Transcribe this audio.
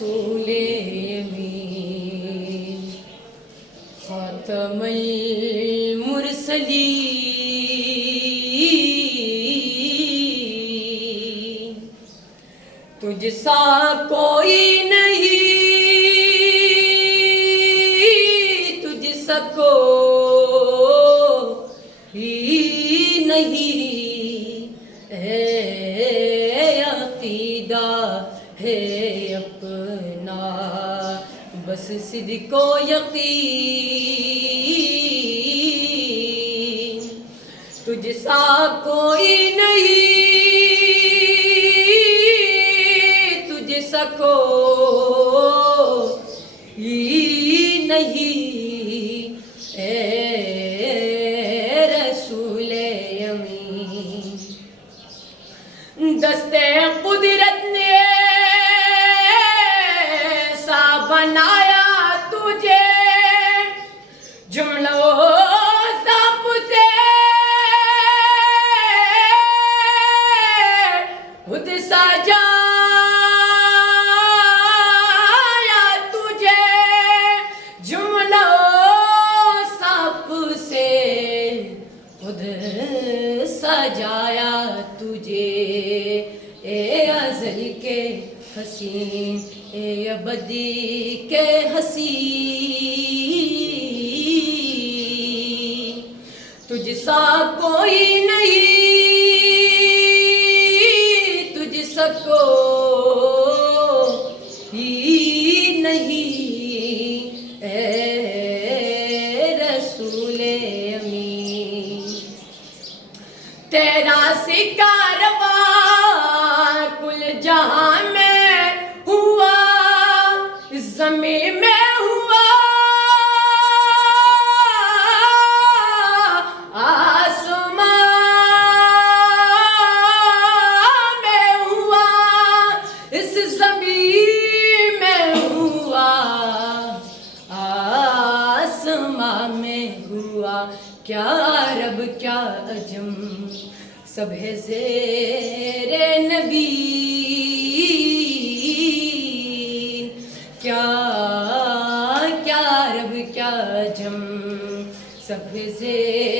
رسول امین خاتم المرسلین تجھ سا کوئی نہیں تجھ سا کوئی نہیں ہے عقیدہ ہے اپنا بس صدق و یقین تجھ سا کوئی نہیں تجھ سا کوئی نہیں اے رسول امین دستے قدرت نے ایسا بنایا تجھے جملوں سب سے خود سجایا تجھے جملوں سب سے خود سجایا تجھے اے ازل کے حسین اے ابدی کے حسین تجھ سا کوئی نہیں تجھ سا کوئی نہیں اے رسول امین تیرا کارواں کل جہاں میں ہوا زمین میں ہوا آسمان میں ہوا اس زمین میں ہوا آسمان میں ہوا کیا عرب کیا عجم سب ہے زیر نبی کیا عرب کیا عجم سب ہے زیر